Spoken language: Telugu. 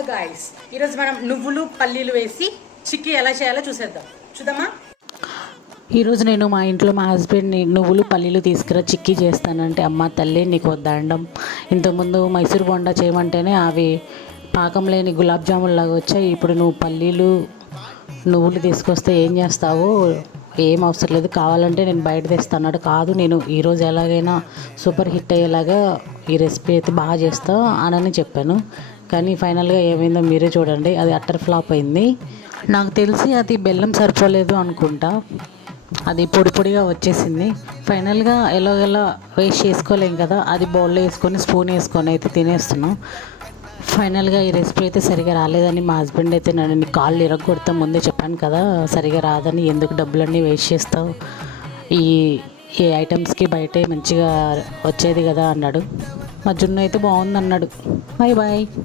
హలో గాయస్ ఈరోజు మనం నువ్వులు పల్లీలు వేసి చిక్కీ ఎలా చేయాలో చూసేద్దాం. చూద్దామా? ఈరోజు నేను మా ఇంట్లో మా హస్బెండ్ని నువ్వులు పల్లీలు తీసుకురా చిక్కీ చేస్తానంటే అమ్మ తల్లి నీకు వద్దండం. ఇంతకుముందు మైసూర్ బొండా చేయమంటేనే అవి పాకం లేని గులాబ్ జామున్ లాగా వచ్చాయి. ఇప్పుడు నువ్వు పల్లీలు నువ్వులు తీసుకొస్తే ఏం చేస్తావు? ఏం అవసరం లేదు. కావాలంటే నేను బయట తెస్తాను కాదు నేను ఈరోజు ఎలాగైనా సూపర్ హిట్ అయ్యేలాగా ఈ రెసిపీ అయితే బాగా చేస్తా అని చెప్పాను. కానీ ఫైనల్గా ఏమైందో మీరే చూడండి. అది అట్టర్ ఫ్లాప్ అయింది. నాకు తెలిసి అది బెల్లం సరిపోలేదు అనుకుంటా. అది పొడి పొడిగా వచ్చేసింది. ఫైనల్గా ఎలాగెలా వేస్ట్ చేసుకోలేం కదా. అది బౌల్లో వేసుకొని స్పూన్ వేసుకొని అయితే తినేస్తున్నాం. ఫైనల్గా ఈ రెసిపీ అయితే సరిగా రాలేదని మా హస్బెండ్ అయితే నన్ను నీ కాళ్ళు ఇరగొడతా ముందే చెప్పాను కదా సరిగా రాదని ఎందుకు డబ్బులన్నీ వేస్ట్ చేస్తావు? ఈ ఈ ఐటమ్స్కి బయటే మంచిగా వచ్చేది కదా అన్నాడు. మా జున్ను అయితే బాగుంది అన్నాడు బాయ్ బాయ్.